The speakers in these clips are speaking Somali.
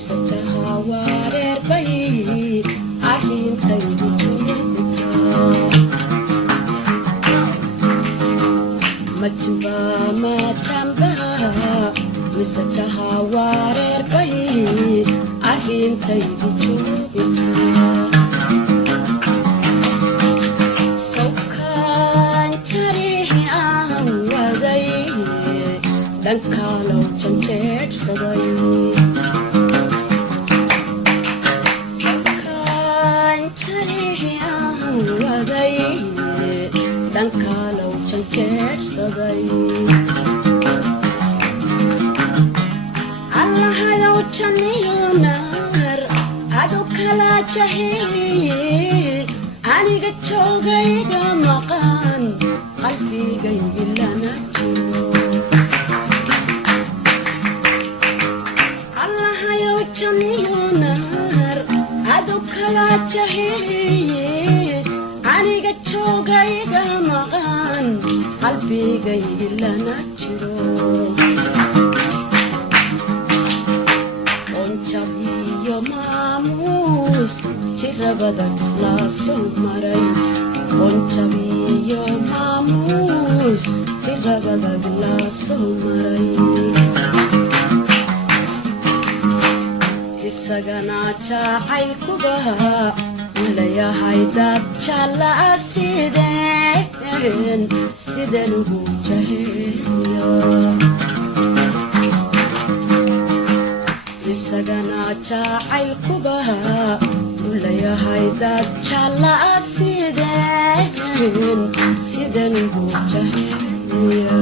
misajaha wareer bay arrintaydu majba majamba misajaha wareer bay arrintaydu dhankalow janjeedhsaday salkaan jarihi aan waday dhankalow janjeedhsaday allahayow janniyo naar adu kala jahiye aniga joogayga maqan qalbigaygi lana jiro janniyonar adu kala jahiye aniga joogayga maqan qalbigaygi lana jiro onjabiyo maamuus jirabada la soo maray onjabiyo maamuus jirabada la soo maray isagana jacaylkuba walayahay dad jala sideen ugu jaheeyo isagana jacaylkuba walayahay dad jala sideen ugu jaheeyo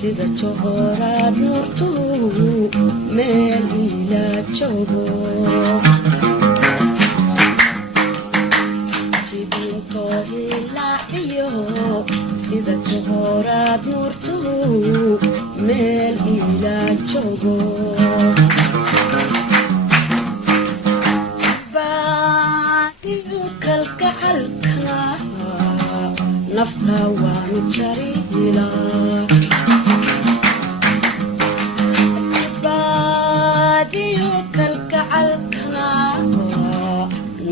sida johorad nurtu meel ila joogo jibinto hilaaciyo sida johorad nurtu meel ila joogo baadiyo kalgacalkana nafta waanu jarilaa baadiyo kalgacalkana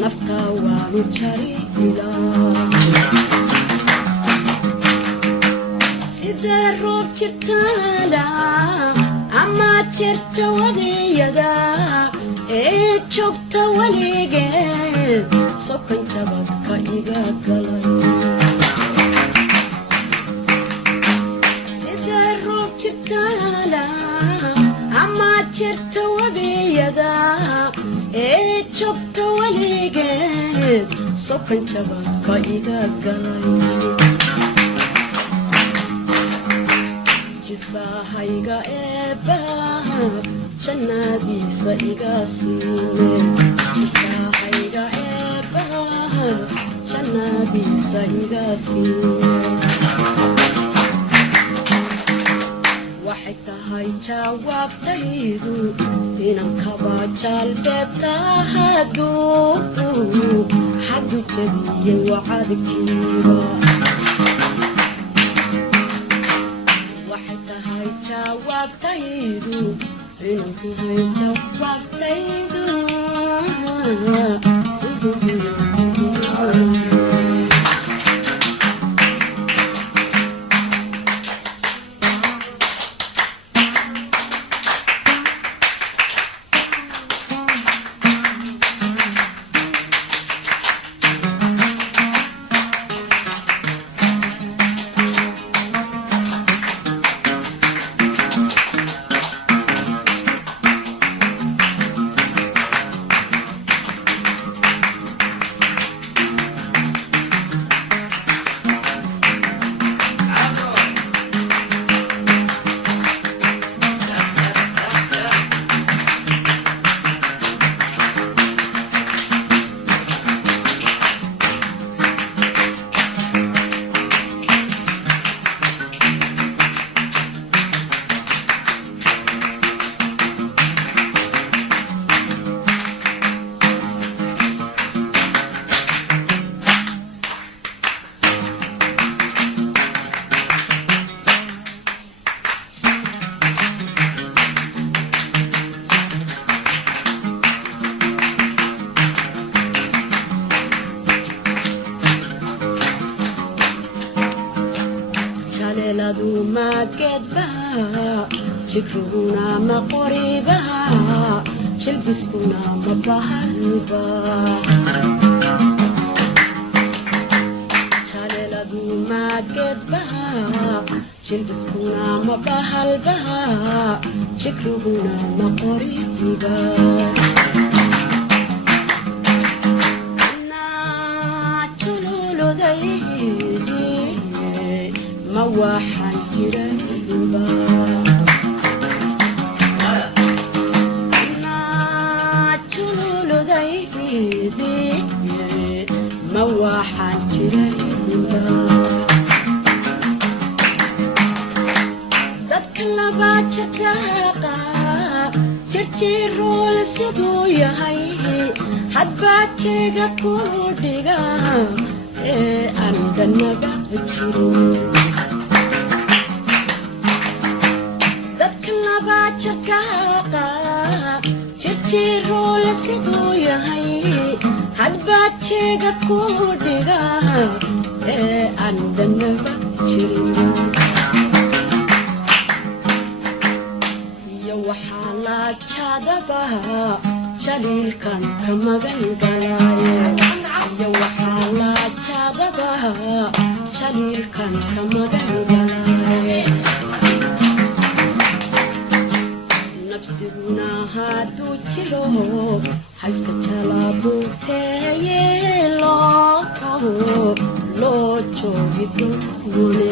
nafta waanu jarilaa sida roob jirtaala ama jirta wadiyada ee joogta weligeed sokan jabadka iga galay ama jirta wadiyada ee joogta weligeed sokan jabadka iga galay jisahayga eebbaha jannadiisa iga siine jisahayga eebbaha jannadiisa iga siine waxay tahay jawaabtaydu inaan kaba jalbeebta hadduu jabiyey wacadkiiba waxay tahay jawaabtaydu inaan tahay jawaabtaydu jaleladu ma gedbaha jikruna ma qoribaha jilbiskuna ma bahalba jaleladu ma gedbaha jilbiskuna ma bahalba jikruna ma qoriba waxaan jirayba naajuludaydi ma waxaan jirayba dadka laba jadaaqa jirjirool siduu yahay hadbaa jeega ku dhiga aan dhanaba jirin jirjirool siduu yahay hadbaad jeega ku dhiga aan dhanaba jirin iyo waxaa la jadabaha jaliilkan ka magan galaaye iyo waxaa la jadabaha jaliilkan ka magan galaaye nafsiguna hadduu jiro hayska jalaabuteeye loo joogi doone